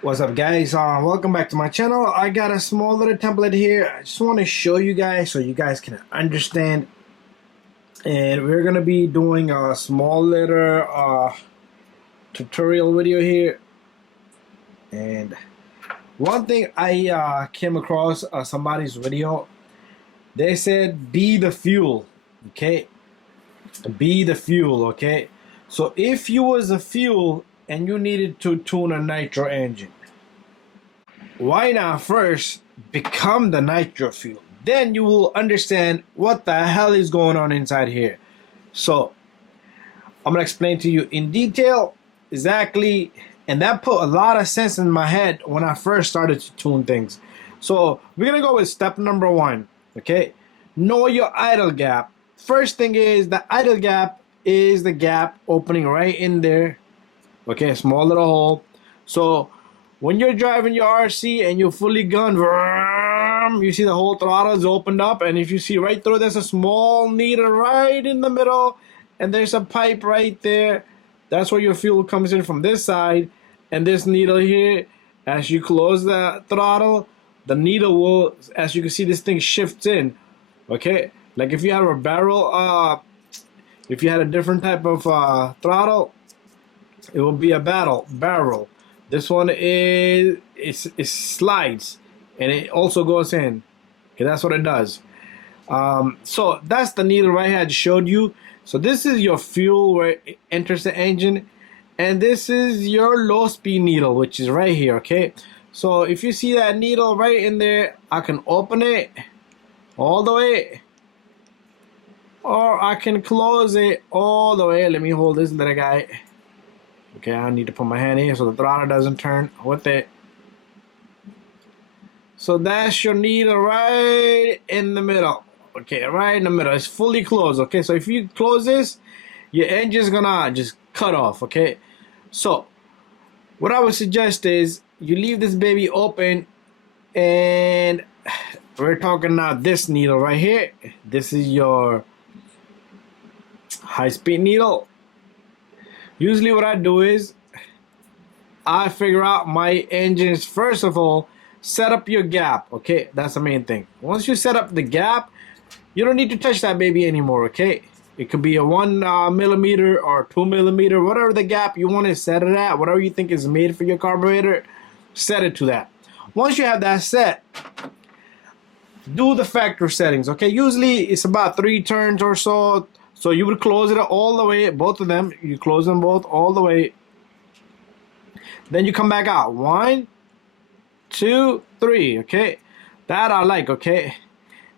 What's up, guys? Welcome back to my channel. I got a small little template here. I just want to show you guys so you guys can understand. And we're gonna be doing a small little tutorial video here. And one thing I came across somebody's video. They said, "Be the fuel." Okay, be the fuel. Okay, so if you was a fuel and you needed to tune a nitro engine, why not first become the nitro fuel? Then you will understand what the hell is going on inside here. So I'm gonna explain to you in detail exactly, and that put a lot of sense in my head when I first started to tune things. So we're gonna go with step number one. Okay, know your idle gap. First thing is the idle gap is the gap opening right in there. Okay, small little hole. So when you're driving your RC and you're fully gunned, you see the whole throttle is opened up, and if you see right through, there's a small needle right in the middle, and there's a pipe right there. That's where your fuel comes in from this side, and this needle here, as you close the throttle, the needle will, as you can see, this thing shifts in. Okay, like if you have a barrel, if you had a different type of throttle, it will be a barrel. This one is it slides, and it also goes in. Okay, that's what it does. So that's the needle right here I just showed you. So this is your fuel where it enters the engine, and this is your low speed needle, which is right here. Okay, so if you see that needle right in there, I can open it all the way, or I can close it all the way. Let me hold this little guy. Okay, I need to put my hand in so the throttle doesn't turn with it. So that's your needle right in the middle. Okay, right in the middle. It's fully closed. Okay, so if you close this, your engine's gonna just cut off. Okay, so what I would suggest is you leave this baby open, and we're talking now this needle right here. This is your high-speed needle. Usually what I do is I figure out my engines. First of all, set up your gap. Okay, that's the main thing. Once you set up the gap, you don't need to touch that baby anymore. Okay, it could be a 1 millimeter or 2 millimeter, whatever the gap you want to set it at, whatever you think is made for your carburetor, set it to that. Once you have that set, do the factory settings. Okay, usually it's about 3 turns or so. So you would close it all the way, both of them. You close them both all the way. Then you come back out. 1, 2, 3. Okay, that I like. Okay,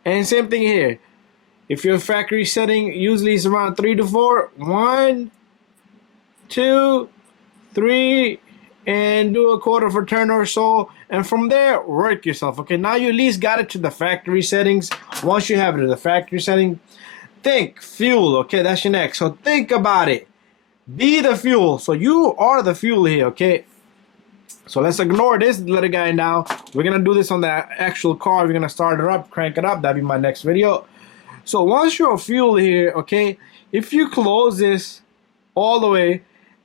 and same thing here. If your factory setting usually is around 3 to 4. 1, 2, 3, and do a quarter of a turn or so. And from there, work yourself. Okay, now you at least got it to the factory settings. Once you have it to the factory setting, think fuel. Okay, that's your next. So think about it. Be the fuel. So you are the fuel here. Okay, so let's ignore this little guy now. We're gonna do this on the actual car. We're gonna start it up, crank it up. That'll be my next video. So once you're a fuel here, okay, if you close this all the way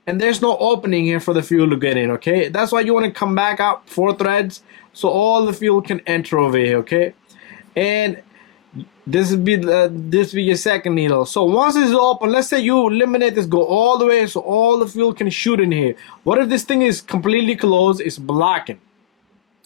and there's no opening here for the fuel to get in, okay, that's why you want to come back out 4 threads so all the fuel can enter over here. Okay, and this would be your second needle. So once it's open, let's say you eliminate this, go all the way so all the fuel can shoot in here. What if this thing is completely closed? It's blocking.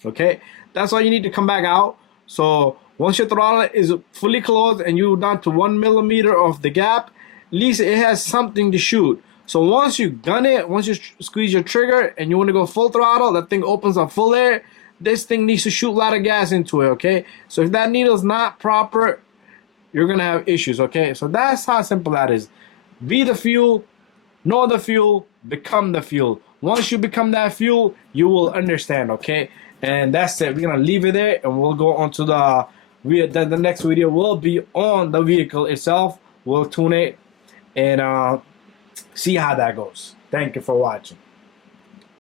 Okay, that's why you need to come back out. So once your throttle is fully closed and you're down to 1 millimeter of the gap, at least it has something to shoot. So once you gun it, once you squeeze your trigger and you want to go full throttle, that thing opens up full air. This thing needs to shoot a lot of gas into it. Okay, so if that needle is not proper, you're gonna have issues. Okay, so that's how simple that is. Be the fuel, know the fuel, become the fuel. Once you become that fuel, you will understand. Okay, and that's it. We're gonna leave it there, and we'll go on to the next video will be on the vehicle itself. We'll tune it and see how that goes. Thank you for watching.